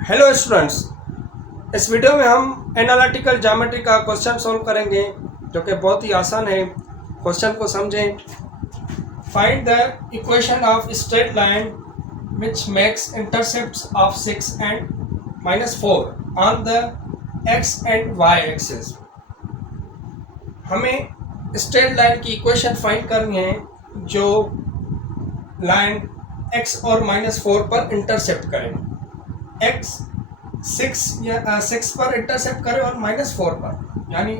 Hello students, इस video में हम एनालिटिकल ज्योमेट्री का क्वेश्चन सॉल्व करेंगे जो कि बहुत ही आसान है। क्वेश्चन को समझें। Find the equation of straight line which makes intercepts of 6 and -4 on the x and y axis. हमें स्ट्रेट लाइन की इक्वेशन फाइंड करनी है जो लाइन x और -4 पर इंटरसेप्ट करें। x 6 पर इंटरसेप्ट करे और -4 पर, यानी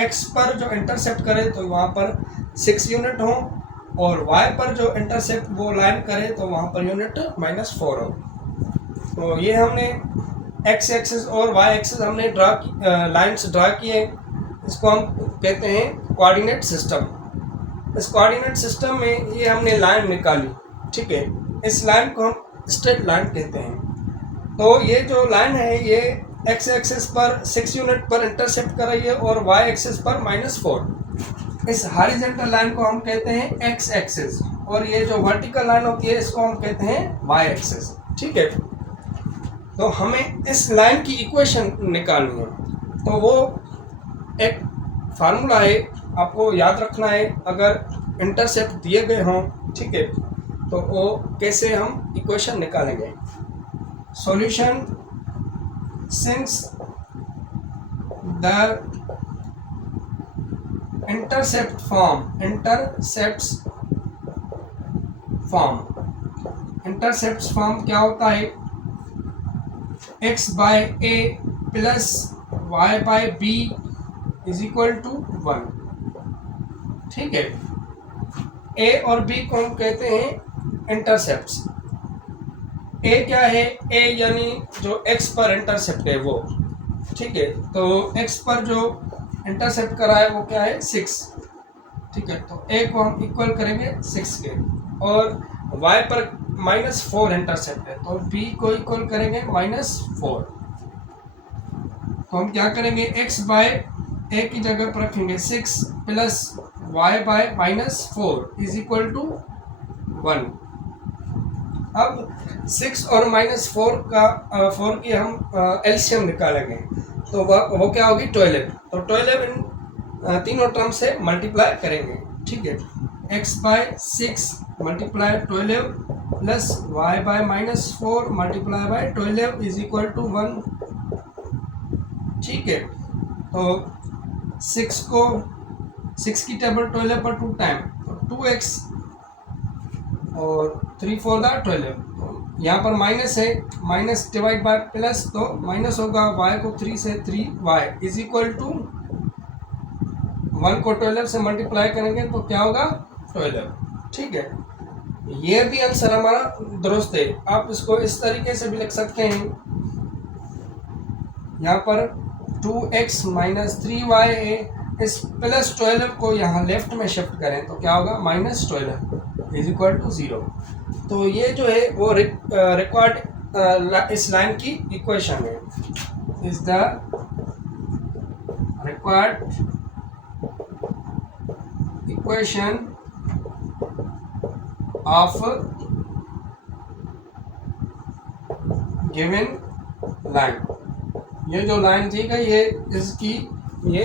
x पर जो इंटरसेप्ट करे तो वहाँ पर 6 यूनिट हो और y पर जो इंटरसेप्ट वो लाइन करे तो वहाँ पर यूनिट -4 हो। तो ये हमने x एक्सिस और y एक्सिस हमने लाइंस ड्रा किए। इसको हम कहते हैं कोऑर्डिनेट सिस्टम। इस कोऑर्डिनेट सिस्टम में ये हमने लाइन निकाली, ठीक है। इस लाइन को हम स्ट्रेट लाइन कहते हैं। तो ये जो लाइन है ये x एक्सिस पर 6 यूनिट पर इंटरसेप्ट कर रही है और y एक्सिस पर -4। इस हॉरिजॉन्टल लाइन को हम कहते हैं x एक्सिस और ये जो वर्टिकल लाइन होती है इसको हम कहते हैं y एक्सिस, ठीक है। तो हमें इस लाइन की इक्वेशन निकालनी है। तो वो एक फार्मूला है, आपको याद रखना है। अगर इंटरसेप्ट दिए गए हों, ठीक है, तो वो कैसे हम इक्वेशन निकालेंगे। Solution: since the intercepts form क्या होता है, x by a plus y by b is equal to 1, ठीक है। a और b को हम कहते हैं इंटरसेप्ट्स। a क्या है, a यानी जो x पर इंटरसेप्ट है वो, ठीक है। तो x पर जो इंटरसेप्ट करा है वो क्या है, 6, ठीक है। तो a को हम इक्वल करेंगे 6 के और y पर -4 इंटरसेप्ट है तो b को इक्वल करेंगे -4। तो हम क्या करेंगे, x बाय a की जगह पर रखेंगे 6 plus y by -4 is equal to 1। अब 6 और -4 का 4 की हम एलसीएम निकालेंगे तो वो क्या होगी, 12। तो 12 इन तीनों टर्म से मल्टीप्लाई करेंगे, ठीक है। x बाय 6 मल्टीप्लाई 12 प्लस y by -4 multiply by 12 is equal to 1, ठीक है। तो 6 की टेबल 12 पर 2 टाइम तो 2x और 3 4 12। तो यहाँ पर माइनस है, माइनस डिवाइड बाय प्लस, तो माइनस होगा y को 3 से 3y इज इक्वल टू 1 को 12 से मल्टीप्लाई करेंगे तो क्या होगा 12, ठीक है। ये भी आंसर हमारा दुरुस्त है। आप इसको इस तरीके से भी लिख सकते हैं, यहाँ पर 2x माइनस 3y है, इस प्लस 12 को यहाँ लेफ्ट में शिफ्ट करें तो क्या होगा -12 इज इक्वल टू 0। तो ये जो है वो रिक्वायर्ड इस लाइन की इक्वेशन है, is the required equation of given line. ये जो लाइन दी गई है इसकी ये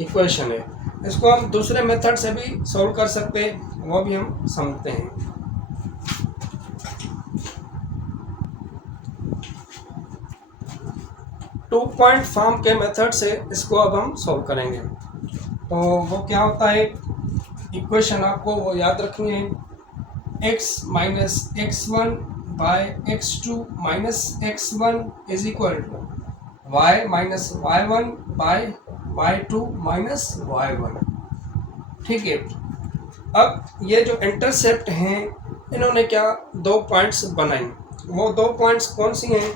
इक्वेशन है। इसको हम दूसरे मेथड से भी सॉल्व कर सकते हैं, वो भी हम समझते हैं। टू पॉइंट फॉर्म के मेथड से इसको अब हम सॉल्व करेंगे। तो वो क्या होता है, इक्वेशन आपको वो याद रखनी है, x minus x1 by x2 minus x1 is equal to y minus y1 by y2 minus y1, ठीक है। अब ये जो इंटरसेप्ट हैं इन्होंने क्या 2 पॉइंट्स बनाए। वो 2 पॉइंट्स कौन सी हैं,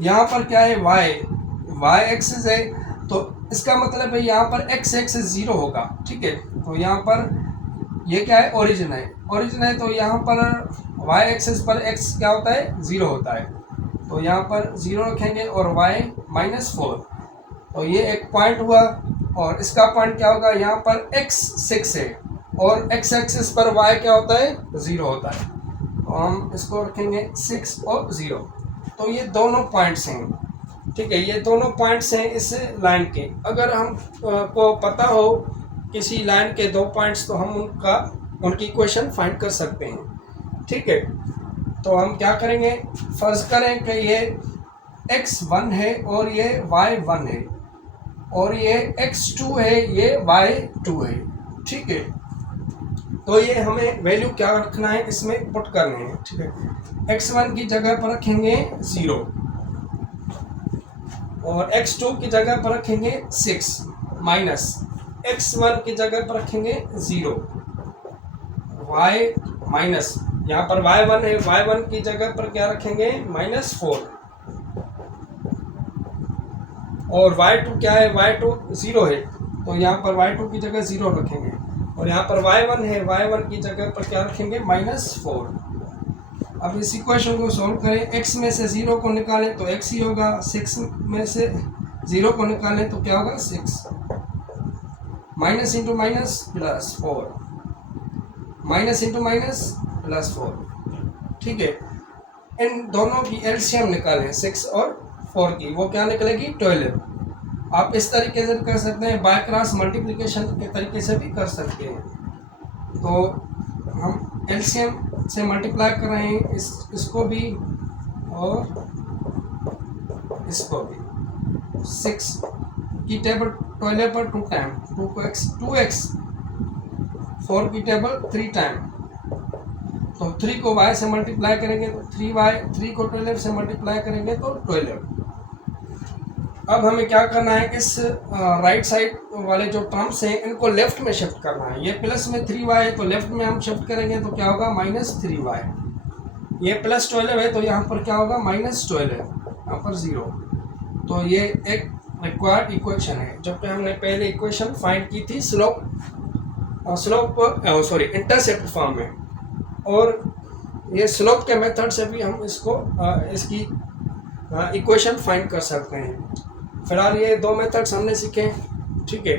यहाँ पर क्या है y एक्सिस है, तो इसका मतलब है यहाँ पर x एक्सिस 0 होगा, ठीक है। तो यहाँ पर ये क्या है, ओरिजिन है, तो यहाँ पर y एक्सिस पर x क्या होता है, 0 होता है। तो यहाँ पर 0 रखेंगे और y -4, तो ये एक पॉइंट हुआ। और इसका पॉइंट क्या होगा, यहाँ पर x 6 है और x एक्सिस पर y क्या होता है, 0 होता है। तो हम इसको रखेंगे 6 और 0। तो ये दोनों पॉइंट्स हैं, ठीक है, ये दोनों पॉइंट्स हैं इस लाइन के। अगर हम को पता हो किसी लाइन के 2 पॉइंट्स तो हम उनकी इक्वेशन फाइंड कर सकते हैं, ठीक है। तो हम क्या करेंगे, फर्ज करें कि ये x1 है और ये y1 है और ये x2 है, ये y2 है, ठीक है। तो ये हमें वैल्यू क्या रखना है, इसमें पुट करने हैं, ठीक है। x1 की जगह पर रखेंगे 0 और x2 की जगह पर रखेंगे 6 माइनस x1 की जगह पर रखेंगे 0 y माइनस यहाँ पर y1 है, y1 की जगह पर क्या रखेंगे -4 और y2 क्या है, y2 0 है, तो यहाँ पर y2 की जगह 0 रखेंगे और यहाँ पर y1 है, y1 की जगह पर क्या रखेंगे -4। अब इस इक्वेशन को सॉल्व करें, x में से 0 को निकालें तो x ही होगा, 6 में से 0 को निकालें तो क्या होगा 6, minus into minus plus 4, minus into minus plus 4, ठीक है। इन दोनों की एलसीएम निकालें 6 और 4 की, वो क्या निकलेगी 12। आप इस तरीके से कर सकते हैं, बाय क्रॉस मल्टीप्लिकेशन के तरीके से भी कर सकते हैं। तो हम एलसीएम से मल्टीप्लाई कर रहे हैं, इसको भी और इसको भी। 6 की टेबल 12 पर 2 टाइम 2x, 4 की टेबल 3 टाइम, तो 3 को y से मल्टीप्लाई करेंगे तो 3y, 3 को 12 से मल्टीप्लाई करेंगे तो 12। अब हमें क्या करना है, इस राइट साइड वाले जो टर्म्स हैं इनको लेफ्ट में शिफ्ट करना है। ये प्लस में 3y है तो लेफ्ट में हम शिफ्ट करेंगे तो क्या होगा -3y। ये +12 है तो यहाँ पर क्या होगा -12 है, यहाँ पर 0। तो ये एक रिक्वायर्ड इक्वेशन है, जबकि हमने पहले इक्वेशन फाइंड की थी इंटरसेप्ट फॉर्म में, और ये स्लोप के मेथड से भी हम इसकी इक्वेशन फाइंड कर सकते हैं। फिलहाल ये 2 मेथड्स हमने सीखे, ठीक है।